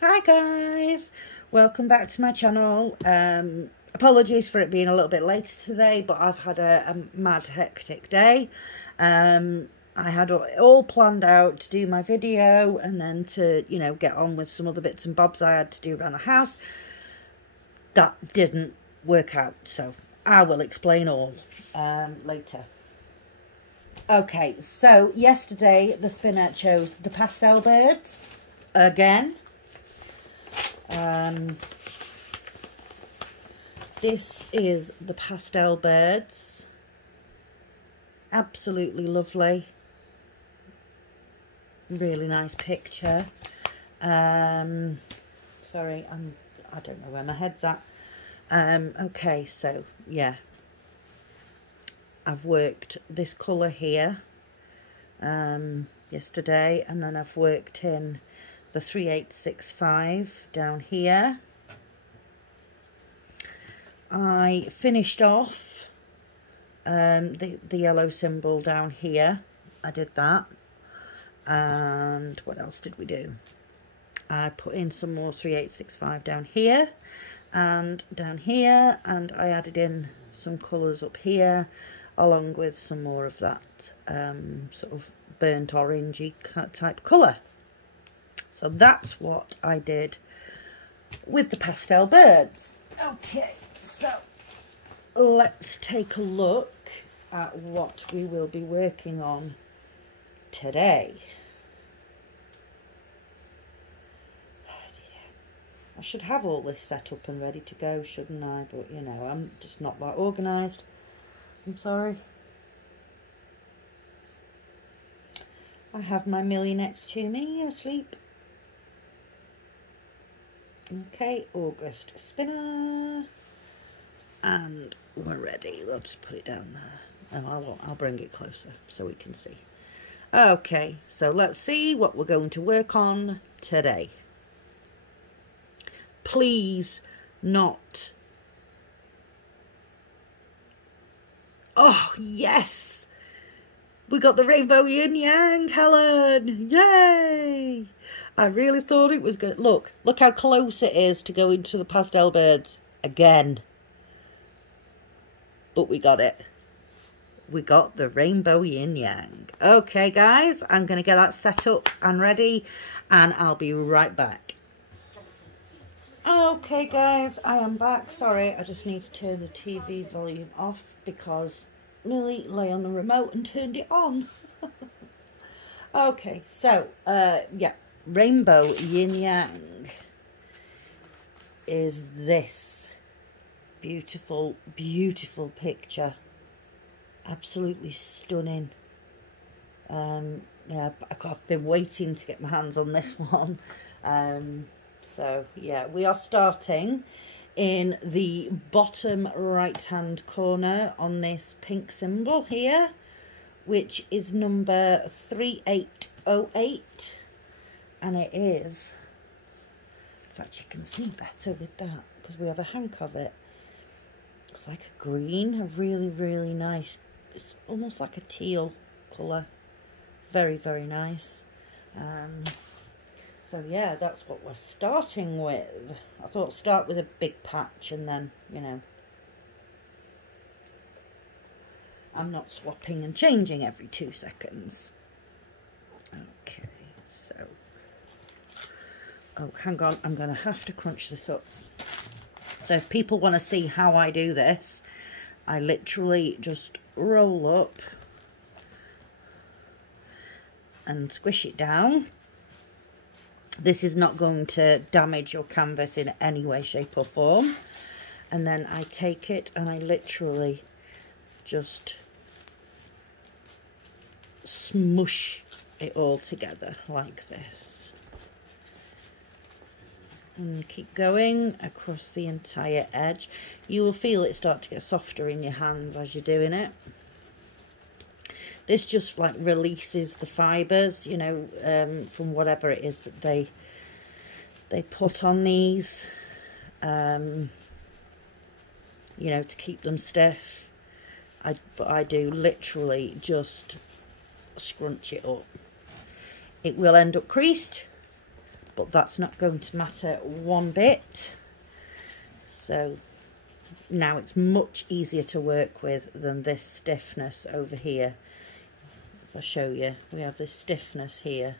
Hi guys, welcome back to my channel. Apologies for it being a little bit later today, but I've had a mad hectic day. I had it all planned out to do my video and then to, get on with some other bits and bobs I had to do around the house. That didn't work out, so I will explain all later. Okay, so yesterday the spinner chose the pastel birds again. This is the pastel birds. Absolutely lovely. Really nice picture. Sorry, I don't know where my head's at. Okay, so yeah, I've worked this colour here yesterday, and then I've worked in the 3865 down here. I finished off the yellow symbol down here. I did that. And what else did we do? I put in some more 3865 down here and down here, and I added in some colours up here along with some more of that sort of burnt orangey type colour. So that's what I did with the pastel birds. Okay, so let's take a look at what we will be working on today. I should have all this set up and ready to go, shouldn't I? But, I'm just not that organised. I'm sorry. I have my Millie next to me, asleep. Okay, August spinner, and we're ready. We'll just put it down there, and I'll bring it closer so we can see. Okay, so let's see what we're going to work on today. Please not. Oh yes, we got the rainbow yin yang, Helen. Yay! I really thought it was good. Look how close it is to go into the pastel birds again. But we got it. We got the rainbow yin yang. Okay, guys, I'm going to get that set up and ready, and I'll be right back. Okay, guys, I am back. Sorry, I just need to turn the TV volume off because Millie lay on the remote and turned it on. Okay, so, yeah. Rainbow yin yang is this beautiful picture. Absolutely stunning. Yeah, I've been waiting to get my hands on this one. So yeah, we are starting in the bottom right hand corner on this pink symbol here, which is number 3808. And it is, in fact you can see better with that because we have a hank of it. It's like a green, a really nice, it's almost like a teal colour. Very nice. So yeah, that's what we're starting with. I thought start with a big patch and then, I'm not swapping and changing every 2 seconds. Okay, so... Oh, hang on, I'm going to have to crunch this up. So if people want to see how I do this, I literally just roll up and squish it down. This is not going to damage your canvas in any way, shape or form. And then I take it and I literally just smush it all together like this. And keep going across the entire edge. You will feel it start to get softer in your hands as you're doing it. This just like releases the fibres, from whatever it is that they put on these, to keep them stiff. But I do literally just scrunch it up. It will end up creased, but that's not going to matter one bit. So now it's much easier to work with than this stiffness over here. If I show you, we have this stiffness here,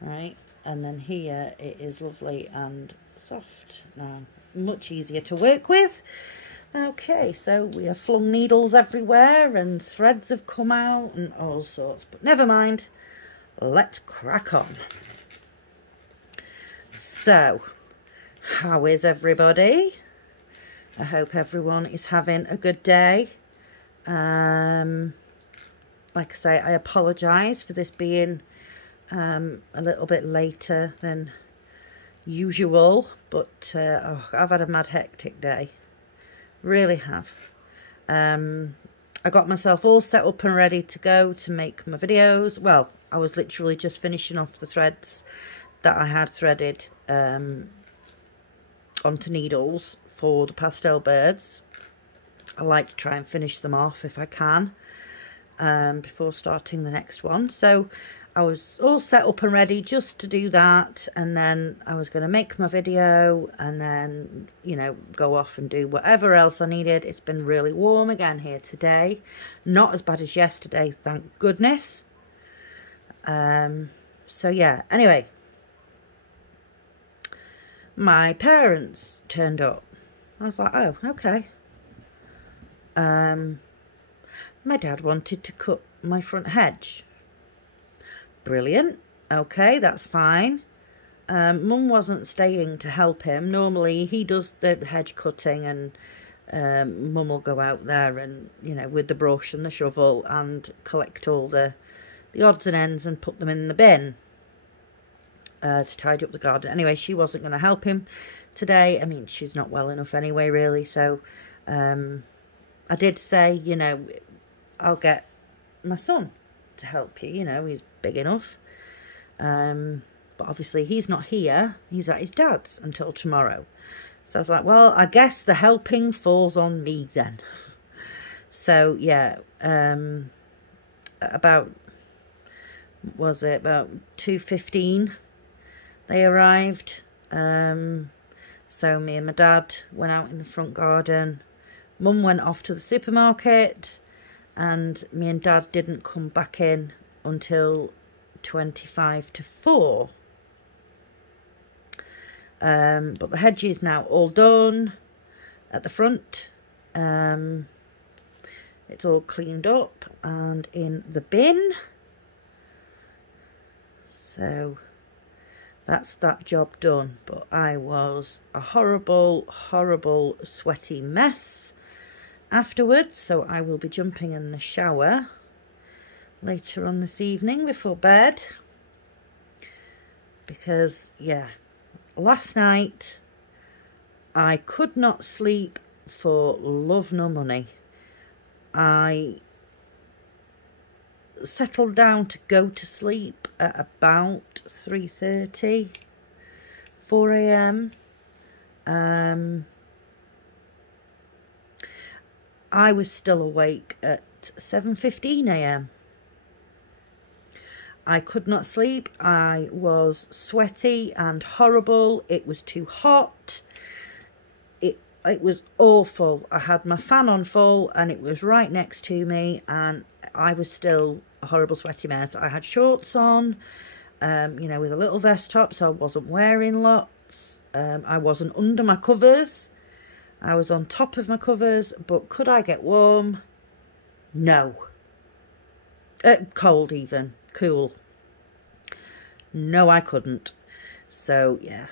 right, and then here it is lovely and soft. Now much easier to work with. Okay, so we have flung needles everywhere and threads have come out and all sorts, but never mind, let's crack on. So, how is everybody? I hope everyone is having a good day. Like I say, I apologise for this being a little bit later than usual, but I've had a mad hectic day. Really have. I got myself all set up and ready to go to make my videos. Well, I was literally just finishing off the threads that I had threaded onto needles for the pastel birds. I like to try and finish them off if I can before starting the next one. So I was all set up and ready just to do that, and then I was going to make my video and then, you know, go off and do whatever else I needed. It's been really warm again here today. Not as bad as yesterday, thank goodness. So yeah, anyway, my parents turned up. I was like, oh, okay. My dad wanted to cut my front hedge. Brilliant. Okay, that's fine. Mum wasn't staying to help him. Normally he does the hedge cutting, and Mum will go out there and, you know, with the brush and the shovel and collect all the odds and ends and put them in the bin to tidy up the garden. Anyway, she wasn't going to help him today. I mean, she's not well enough anyway, really. So I did say, you know, I'll get my son to help you. You know, he's big enough. But obviously he's not here. He's at his dad's until tomorrow. So I was like, well, I guess the helping falls on me then. So yeah, about 2:15 they arrived. So me and my dad went out in the front garden. Mum went off to the supermarket, and me and Dad didn't come back in until 25 to 4. But the hedge is now all done at the front. It's all cleaned up and in the bin. So that's that job done. But I was a horrible, horrible, sweaty mess afterwards, so I will be jumping in the shower later on this evening before bed, because yeah, last night I could not sleep for love nor money. I settled down to go to sleep at about 3:30, 4 a.m. I was still awake at 7:15 a.m. I could not sleep. I was sweaty and horrible. It was too hot. It was awful. I had my fan on full and it was right next to me, and I was still a horrible sweaty mess. I had shorts on, you know, with a little vest top, so I wasn't wearing lots. I wasn't under my covers. I was on top of my covers, but could I get warm? No. Cold even. Cool. No, I couldn't. So, yeah.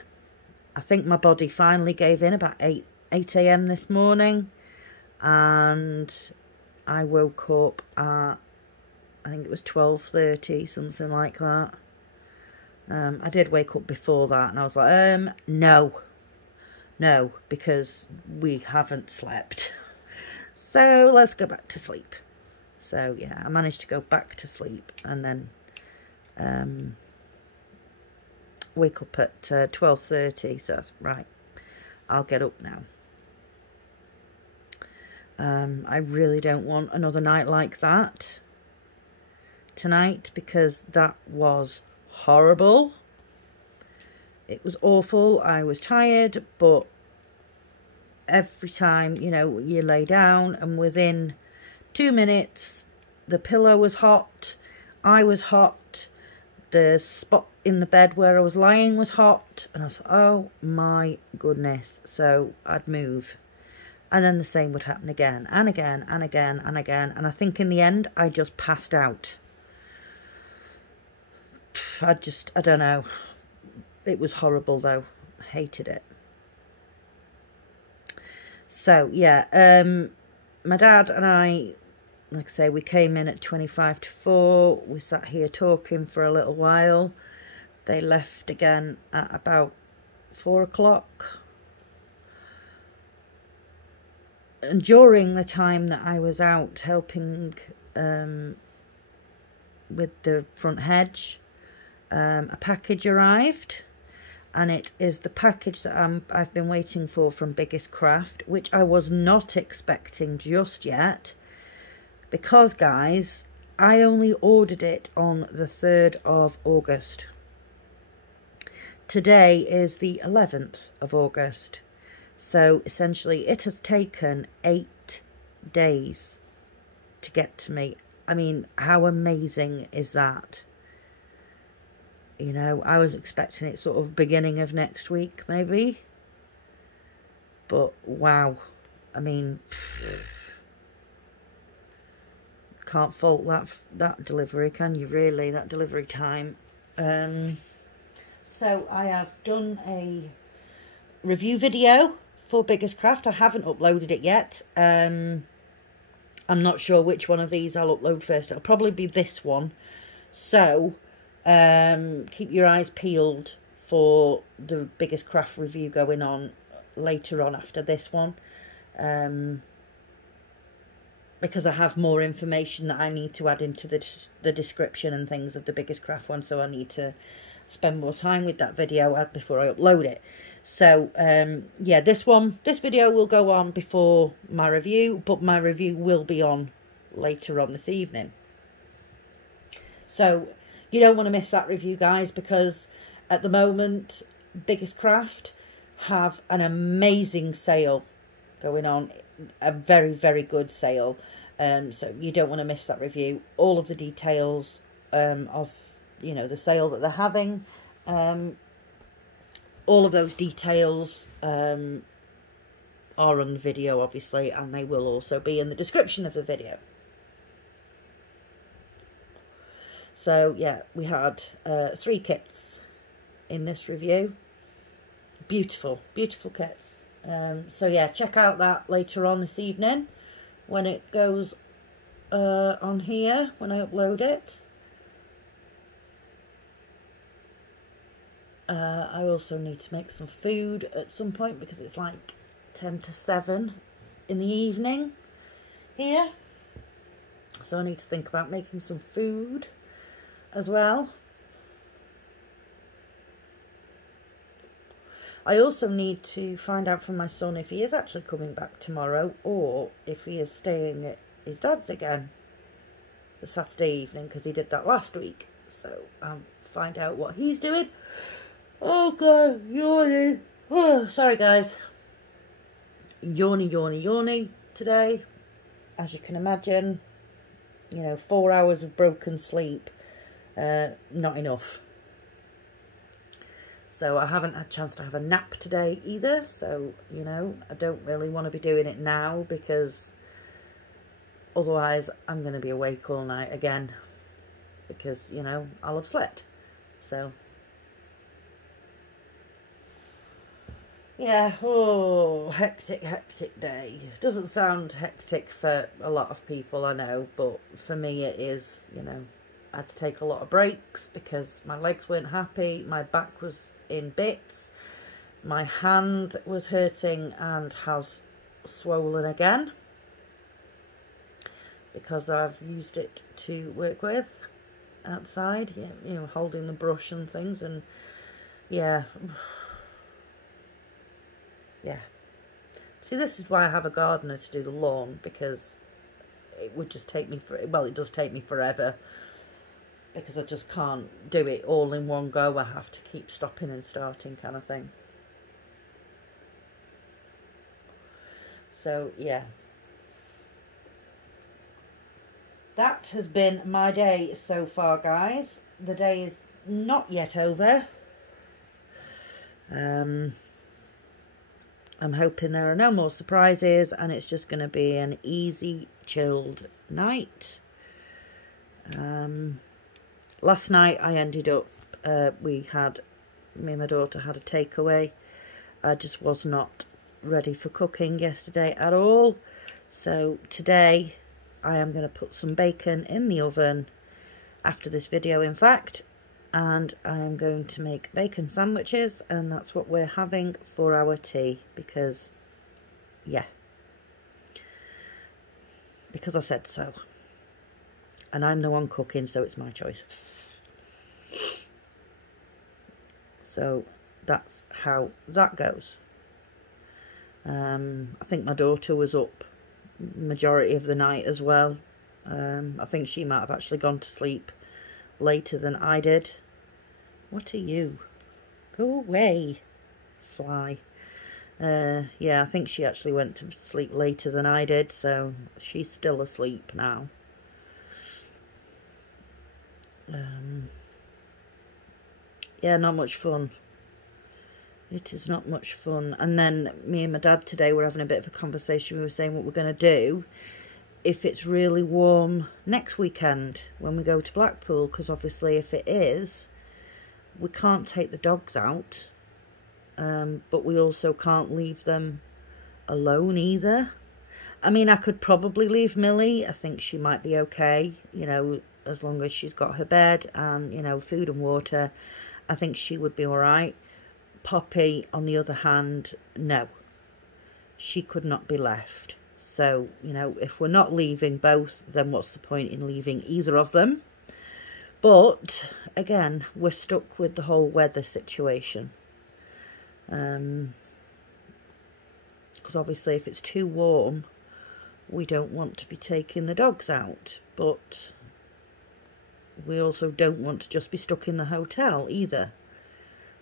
I think my body finally gave in about 8 a.m. this morning. And I woke up at, I think it was 12:30, something like that. I did wake up before that, and I was like, no, because we haven't slept. So let's go back to sleep. So yeah, I managed to go back to sleep and then wake up at 12:30. So that's right. I'll get up now. I really don't want another night like that tonight, because that was horrible. It was awful. I was tired, but every time, you know, you lay down and within 2 minutes, the pillow was hot, I was hot, the spot in the bed where I was lying was hot, and I was like, oh my goodness. So I'd move. And then the same would happen again and again and again and again. And I think in the end, I just passed out. I don't know. It was horrible though. I hated it. So yeah, my dad and I, like I say, we came in at 25 to 4. We sat here talking for a little while. They left again at about 4 o'clock. And during the time that I was out helping with the front hedge, a package arrived. And it is the package that I've been waiting for from Biggest Craft, which I was not expecting just yet. Because, guys, I only ordered it on the 3rd of August. Today is the 11th of August. So, essentially, it has taken 8 days to get to me. I mean, how amazing is that? You know, I was expecting it sort of beginning of next week, maybe. But, wow. I mean, can't fault that delivery, can you, really? That delivery time. So, I have done a review video for Biggest Craft. I haven't uploaded it yet. I'm not sure which one of these I'll upload first. It'll probably be this one. So, keep your eyes peeled for the Biggest Craft review going on later on after this one, because I have more information that I need to add into the description and things of the Biggest Craft one, so I need to spend more time with that video before I upload it. So yeah, this video will go on before my review, but my review will be on later on this evening. So you don't want to miss that review, guys, because at the moment, Biggest Craft have an amazing sale going on. A very, very good sale. So you don't want to miss that review. All of the details of, you know, the sale that they're having. All of those details are on the video, obviously, and they will also be in the description of the video. So, yeah, we had 3 kits in this review. Beautiful, beautiful kits. So, yeah, check out that later on this evening when it goes on here, when I upload it. I also need to make some food at some point because it's like 10 to 7 in the evening here. So I need to think about making some food as well. I also need to find out from my son if he is actually coming back tomorrow or if he is staying at his dad's again the Saturday evening, because he did that last week. So I'll find out what he's doing. Oh god, yawning. Oh, sorry guys. Yawny, yawny, yawny today. As you can imagine, you know, 4 hours of broken sleep. Not enough. So I haven't had a chance to have a nap today either. So, you know, I don't really want to be doing it now because otherwise I'm going to be awake all night again. Because, you know, I'll have slept. So, yeah, oh, hectic, hectic day. Doesn't sound hectic for a lot of people, I know. But for me it is, you know. I had to take a lot of breaks because my legs weren't happy, my back was in bits, my hand was hurting and has swollen again because I've used it to work with outside, you know, holding the brush and things, and yeah. Yeah. See, this is why I have a gardener to do the lawn, because it would just take me well, it does take me forever. because I just can't do it all in one go. I have to keep stopping and starting kind of thing. So yeah, that has been my day so far, guys. The day is not yet over. I'm hoping there are no more surprises and it's just going to be an easy, chilled night. Last night I ended up, me and my daughter had a takeaway. I just was not ready for cooking yesterday at all. So today I am going to put some bacon in the oven after this video, in fact. And I am going to make bacon sandwiches, and that's what we're having for our tea, because, yeah, because I said so. And I'm the one cooking, so it's my choice. So that's how that goes. I think my daughter was up majority of the night as well. I think she might have actually gone to sleep later than I did. What are you? Go away, fly. Yeah, I think she actually went to sleep later than I did, so she's still asleep now. Yeah, not much fun. It is not much fun. And then me and my dad today were having a bit of a conversation. We were saying what we're going to do if it's really warm next weekend when we go to Blackpool, because obviously if it is, we can't take the dogs out, but we also can't leave them alone either. I mean, I could probably leave Millie. I think she might be okay, you know, as long as she's got her bed and, you know, food and water. I think she would be all right. Poppy, on the other hand, no. She could not be left. So, you know, if we're not leaving both, then what's the point in leaving either of them? But, again, we're stuck with the whole weather situation. Because obviously if it's too warm, we don't want to be taking the dogs out. But we also don't want to just be stuck in the hotel either.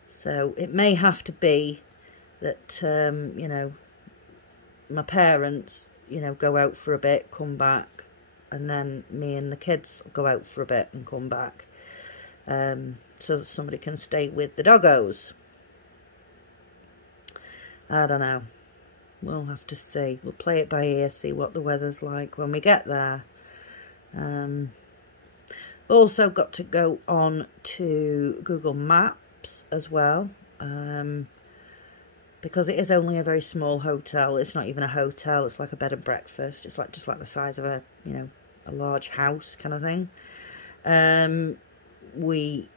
So it may have to be that, you know, my parents, you know, go out for a bit, come back, and then me and the kids go out for a bit and come back, so that somebody can stay with the doggos. I don't know. We'll have to see. We'll play it by ear, see what the weather's like when we get there. Also got to go on to Google Maps as well, because it is only a very small hotel. It's not even a hotel, it's like a bed and breakfast. It's like just like the size of a, you know, a large house kind of thing. We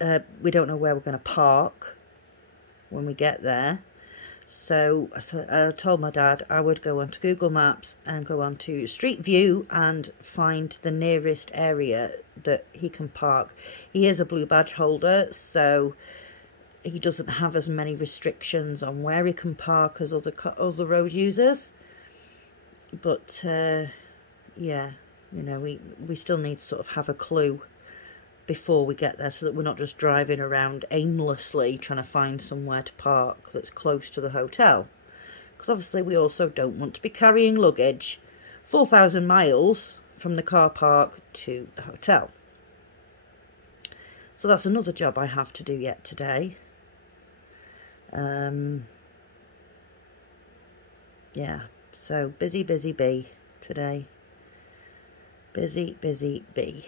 don't know where we're going to park when we get there. So I told my dad I would go onto Google Maps and go onto Street View and find the nearest area that he can park. He is a blue badge holder, so he doesn't have as many restrictions on where he can park as other road users. But yeah, you know, we still need to sort of have a clue before we get there, so that we're not just driving around aimlessly trying to find somewhere to park that's close to the hotel. Because obviously we also don't want to be carrying luggage 4,000 miles from the car park to the hotel. So that's another job I have to do yet today. Yeah, so busy bee today. Busy bee.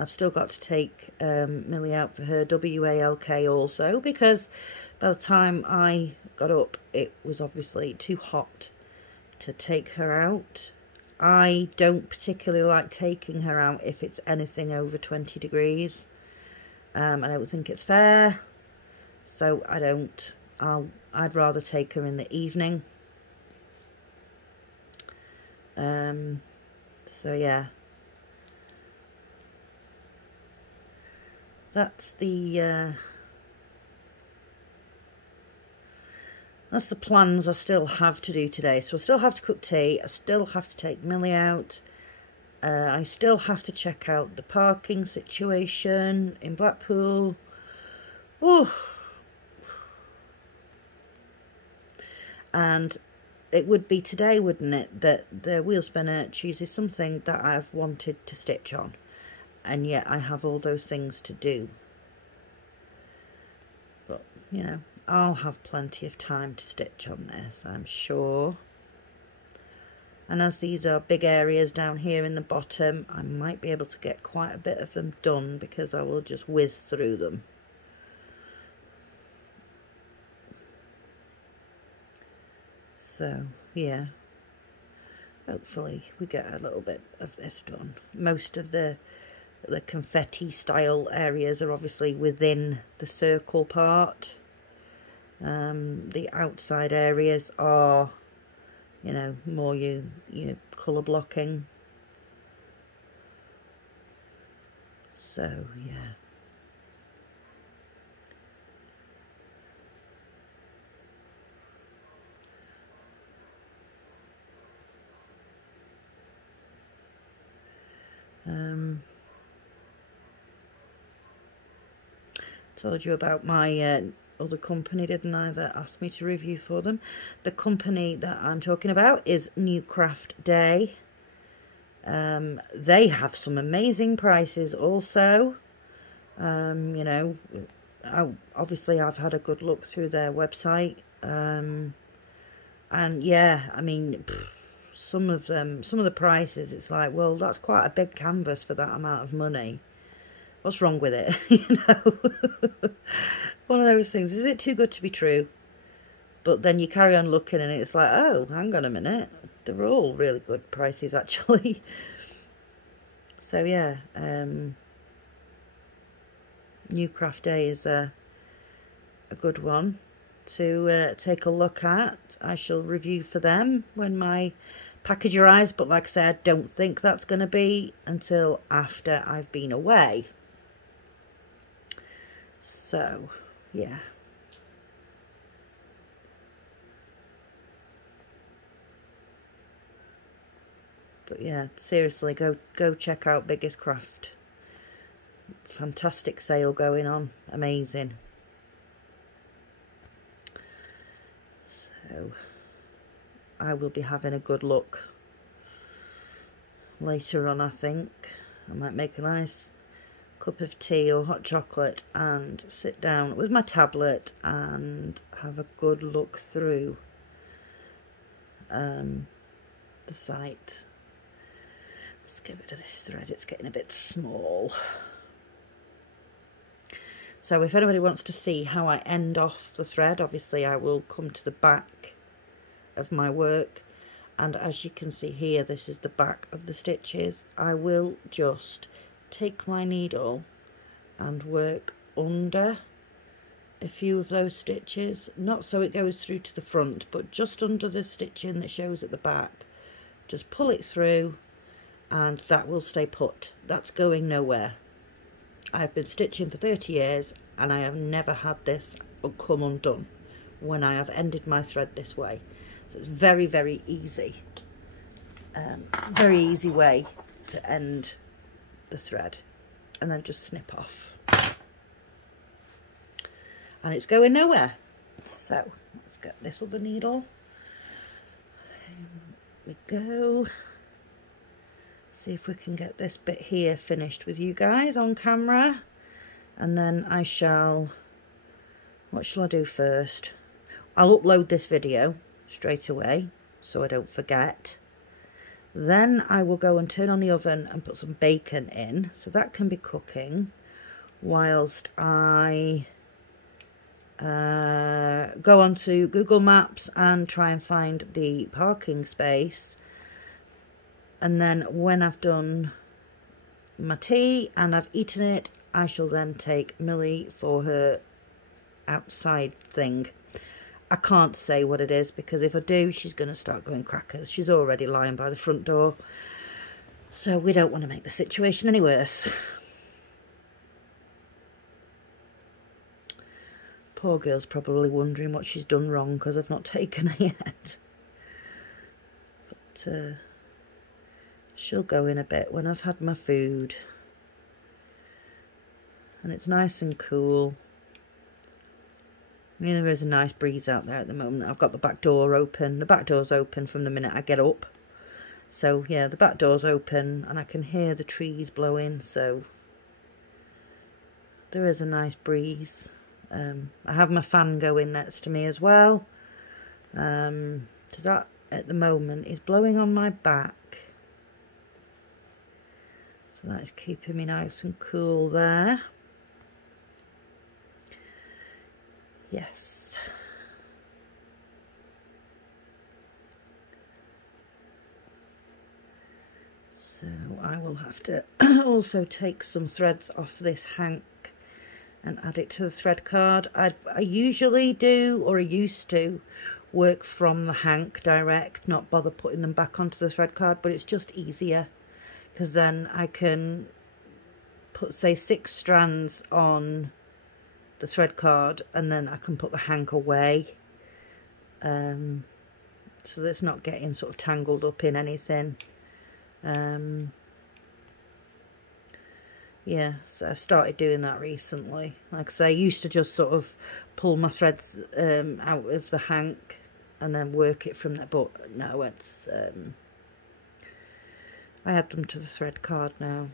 I've still got to take Millie out for her WALK also, because by the time I got up, it was obviously too hot to take her out. I don't particularly like taking her out if it's anything over 20 degrees. I don't think it's fair, so I don't. I'd rather take her in the evening. So yeah. That's the plans I still have to do today. So I still have to cook tea. I still have to take Millie out. I still have to check out the parking situation in Blackpool. Oh, and it would be today, wouldn't it, that the wheel spinner chooses something that I've wanted to stitch on, and yet I have all those things to do. But, you know, I'll have plenty of time to stitch on this, I'm sure. And as these are big areas down here in the bottom, I might be able to get quite a bit of them done because I will just whiz through them. So, yeah, hopefully we get a little bit of this done. Most of the confetti style areas are obviously within the circle part. The outside areas are, you know, more your colour blocking. So, yeah. Told you about my other company, didn't I, that asked me to review for them. The company that I'm talking about is New Craft Day. They have some amazing prices also. You know, obviously I've had a good look through their website. And yeah, I mean, some of the prices, it's like, well, that's quite a big canvas for that amount of money. What's wrong with it? You know, one of those things. Is it too good to be true? But then you carry on looking and it's like, oh, hang on a minute. They're all really good prices, actually. So, yeah. New Craft Day is a good one to take a look at. I shall review for them when my package arrives. But like I said, I don't think that's going to be until after I've been away. So, yeah. But yeah, seriously, go check out Biggest Craft. Fantastic sale going on. Amazing. So, I will be having a good look later on, I think. I might make a nice cup of tea or hot chocolate and sit down with my tablet and have a good look through the site. Let's get rid of this thread, it's getting a bit small. So if anybody wants to see how I end off the thread, obviously I will come to the back of my work, and as you can see here, this is the back of the stitches. I will just take my needle and work under a few of those stitches, not so it goes through to the front, but just under the stitching that shows at the back. Just pull it through and that will stay put. That's going nowhere. I've been stitching for 30 years and I have never had this come undone when I have ended my thread this way. So it's very, very easy. Very easy way to end the thread, and then just snip off. And it's going nowhere. So let's get this other needle. Here we go. See if we can get this bit here finished with you guys on camera. And then I shall, what shall I do first? I'll upload this video straight away so I don't forget. Then I will go and turn on the oven and put some bacon in, so that can be cooking whilst I go onto Google Maps and try and find the parking space. And then when I've done my tea and I've eaten it, I shall then take Millie for her outside thing. I can't say what it is, because if I do, she's going to start going crackers. She's already lying by the front door. So we don't want to make the situation any worse. Poor girl's probably wondering what she's done wrong because I've not taken her yet. But She'll go in a bit when I've had my food. And it's nice and cool. I mean, there is a nice breeze out there at the moment. I've got the back door open. The back door's open from the minute I get up. So, yeah, the back door's open and I can hear the trees blowing. So, there is a nice breeze. I have my fan going next to me as well. So that, at the moment, is blowing on my back. So that is keeping me nice and cool there. Yes. So I will have to also take some threads off this hank and add it to the thread card. I usually do, or I used to, work from the hank direct, not bother putting them back onto the thread card, but it's just easier because then I can put, say, 6 strands on the thread card and then I can put the hank away, so that's not getting sort of tangled up in anything. Yeah, so I've started doing that recently. Like I say, I used to just sort of pull my threads out of the hank and then work it from there, but no, it's I add them to the thread card now.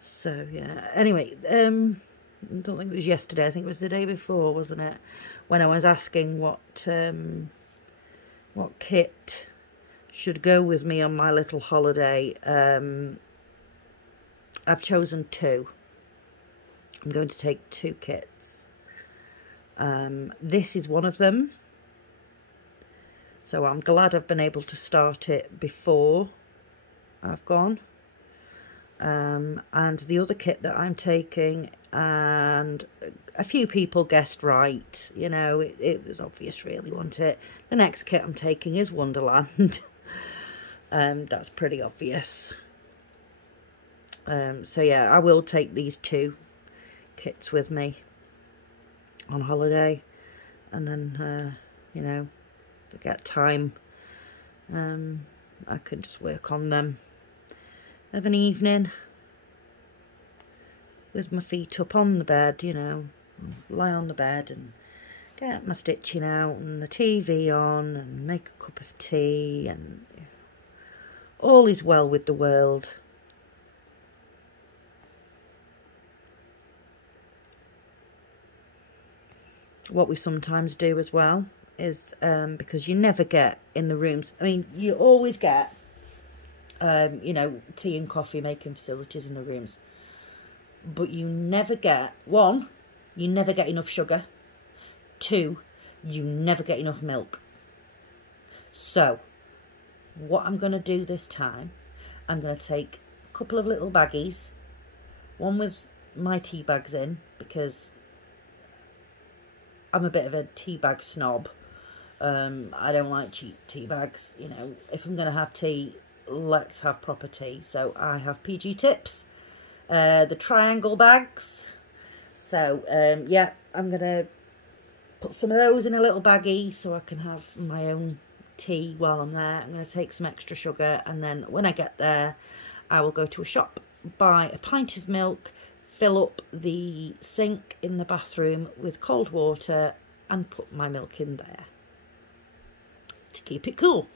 So yeah, anyway, I don't think it was yesterday, I think it was the day before, wasn't it, when I was asking what kit should go with me on my little holiday. I've chosen 2. I'm going to take 2 kits. This is one of them, so I'm glad I've been able to start it before I've gone. And the other kit that I'm taking, and a few people guessed right, you know, it was obvious really, wasn't it? The next kit I'm taking is Wonderland. That's pretty obvious. So yeah, I will take these 2 kits with me on holiday, and then you know, if I get time, I can just work on them of an evening with my feet up on the bed, you know, lie on the bed and get my stitching out and the TV on and make a cup of tea, and all is well with the world. What we sometimes do as well is, because you never get in the rooms, I mean, you always get, you know, tea and coffee making facilities in the rooms, but you never get, 1, you never get enough sugar, 2, you never get enough milk. So what I'm going to do this time, I'm going to take a couple of little baggies, one with my tea bags in, because I'm a bit of a tea bag snob. I don't like cheap tea bags, you know. If I'm going to have tea, let's have proper tea. So I have PG Tips, the triangle bags. So yeah, I'm going to put some of those in a little baggie so I can have my own tea while I'm there. I'm going to take some extra sugar, and then when I get there, I will go to a shop, buy a pint of milk, fill up the sink in the bathroom with cold water and put my milk in there to keep it cool.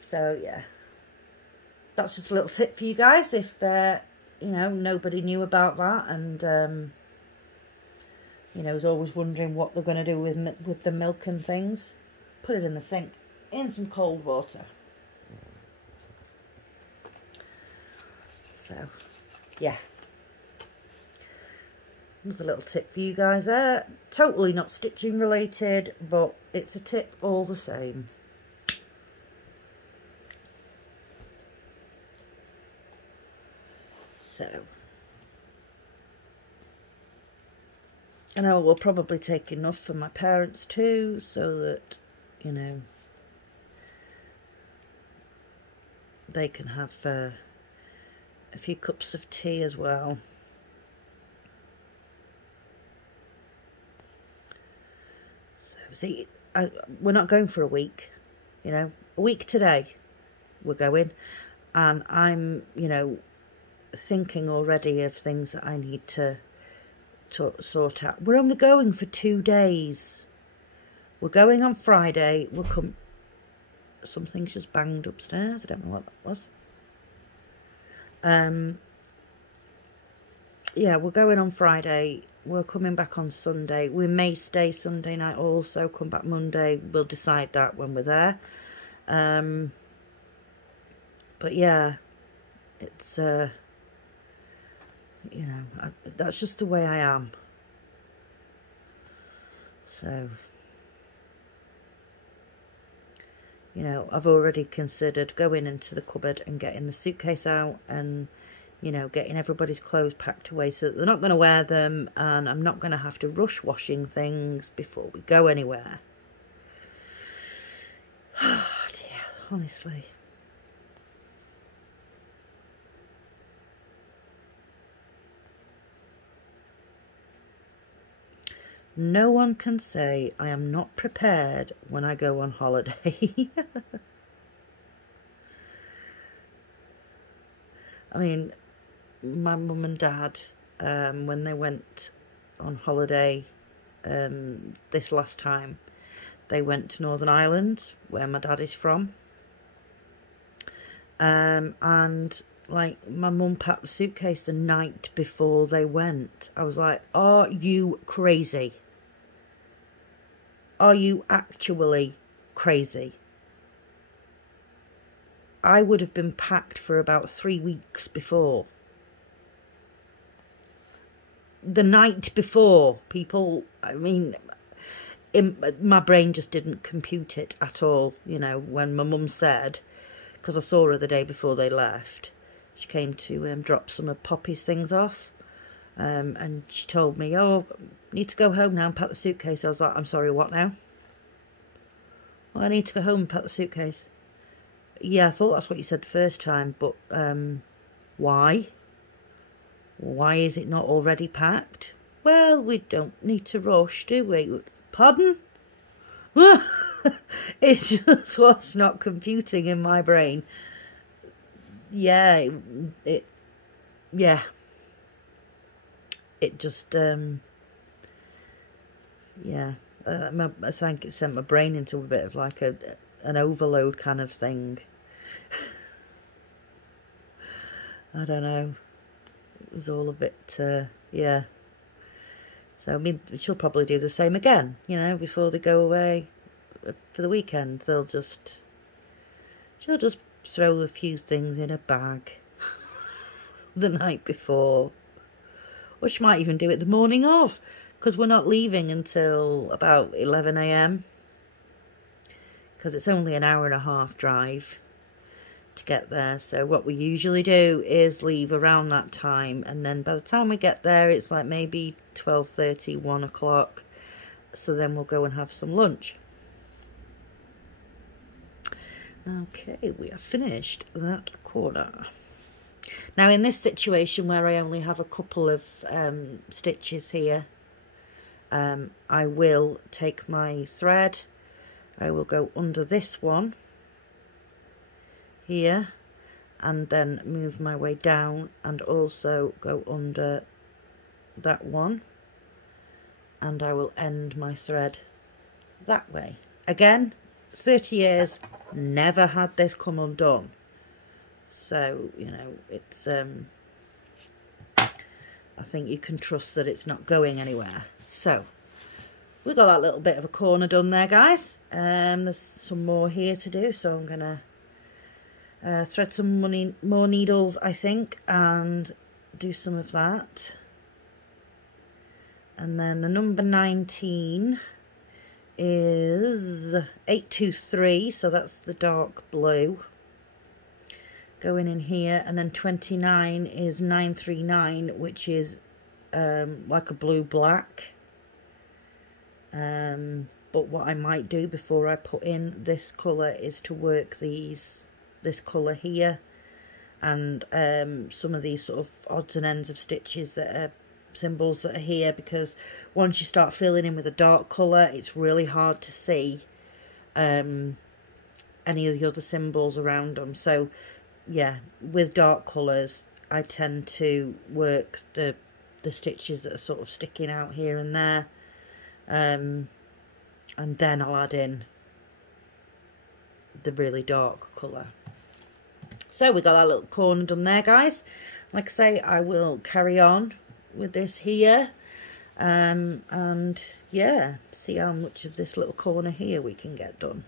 So yeah, that's just a little tip for you guys if you know, nobody knew about that, and you know, is always wondering what they're going to do with the milk and things. Put it in the sink in some cold water. So yeah, there's a little tip for you guys there. Totally not stitching related, but it's a tip all the same. So, and I will probably take enough for my parents too, so that, you know, they can have a few cups of tea as well. See, we're not going for a week, you know. A week today we're going, and I'm, you know, thinking already of things that I need to sort out. We're only going for 2 days. We're going on Friday. We'll come. Something's just banged upstairs. I don't know what that was. Yeah, we're going on Friday. We're coming back on Sunday. We may stay Sunday night also, come back Monday. We'll decide that when we're there. But yeah, it's, you know, that's just the way I am. So, you know, I've already considered going into the cupboard and getting the suitcase out and, you know, getting everybody's clothes packed away so that they're not going to wear them, and I'm not going to have to rush washing things before we go anywhere. Oh dear, honestly. No one can say I am not prepared when I go on holiday. I mean, my mum and dad, when they went on holiday this last time, they went to Northern Ireland, where my dad is from. And, like, my mum packed the suitcase the night before they went. I was like, are you crazy? Are you actually crazy? I would have been packed for about 3 weeks before. The night before, people, I mean, my brain just didn't compute it at all, you know, when my mum said, because I saw her the day before they left, she came to drop some of Poppy's things off, and she told me, oh, I need to go home now and pack the suitcase. I was like, I'm sorry, what now? Well, I need to go home and pack the suitcase. Yeah, I thought that's what you said the first time, but why? Why is it not already packed? Well, we don't need to rush, do we? Pardon? It just was not computing in my brain. Yeah, yeah. It just, yeah. I think it sent my brain into a bit of like an overload kind of thing. I don't know. It was all a bit, yeah. So, I mean, she'll probably do the same again, you know, before they go away for the weekend. She'll just throw a few things in a bag the night before. Or she might even do it the morning of, because we're not leaving until about 11 AM. Because it's only an hour and a half drive to get there. So what we usually do is leave around that time, and then by the time we get there it's like maybe 12:30, 1 o'clock. So then we'll go and have some lunch. Okay, we have finished that corner. Now in this situation where I only have a couple of stitches here, I will take my thread, I will go under this one here, and then move my way down and also go under that one, and I will end my thread that way. Again, 30 years, never had this come undone. So, you know, it's, I think you can trust that it's not going anywhere. So, we've got that little bit of a corner done there, guys. There's some more here to do, so I'm going to thread some more needles, I think, and do some of that. And then the number 19 is 823, so that's the dark blue. Going in here, and then 29 is 939, which is like a blue-black. But what I might do before I put in this colour is to work this colour here, and some of these sort of odds and ends of stitches that are symbols that are here, because once you start filling in with a dark colour, it's really hard to see any of the other symbols around them. So yeah, with dark colours I tend to work the stitches that are sort of sticking out here and there, and then I'll add in the really dark colour. So we got that little corner done there, guys. Like I say, I will carry on with this here, and yeah, see how much of this little corner here we can get done.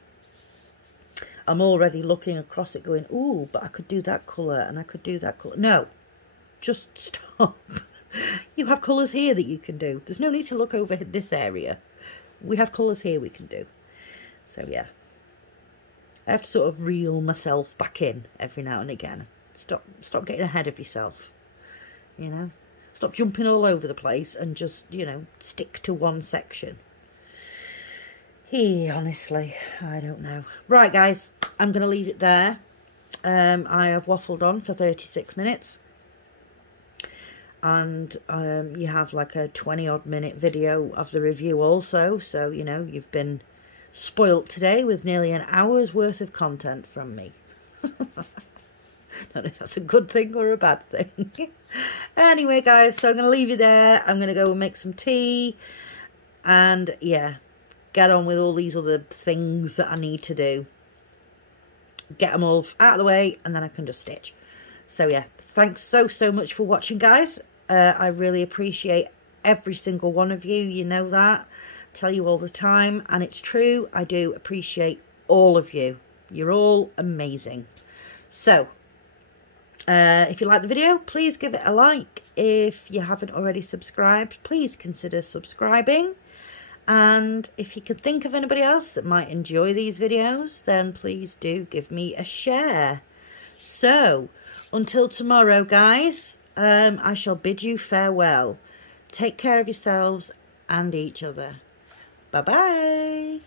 I'm already looking across it going, ooh, but I could do that colour and I could do that colour. No, just stop. You have colours here that you can do. There's no need to look over this area. We have colours here we can do. So yeah, I have to sort of reel myself back in every now and again. Stop getting ahead of yourself, you know. Stop jumping all over the place and just, you know, stick to one section. Honestly, I don't know. Right, guys, I'm going to leave it there. I have waffled on for 36 minutes. And you have like a 20-odd minute video of the review also. So, you know, you've been spoilt today with nearly an hour's worth of content from me. Don't know if that's a good thing or a bad thing. Anyway, guys, so I'm going to leave you there. I'm going to go and make some tea. And, yeah, get on with all these other things that I need to do. Get them all out of the way, and then I can just stitch. So, yeah, thanks so much for watching, guys. I really appreciate every single one of you. You know that. I tell you all the time, and it's true. I do appreciate all of you. You're all amazing. So, if you like the video, please give it a like. If you haven't already subscribed, please consider subscribing. And if you could think of anybody else that might enjoy these videos, then please do give me a share. So, until tomorrow, guys, I shall bid you farewell. Take care of yourselves and each other. Bye-bye.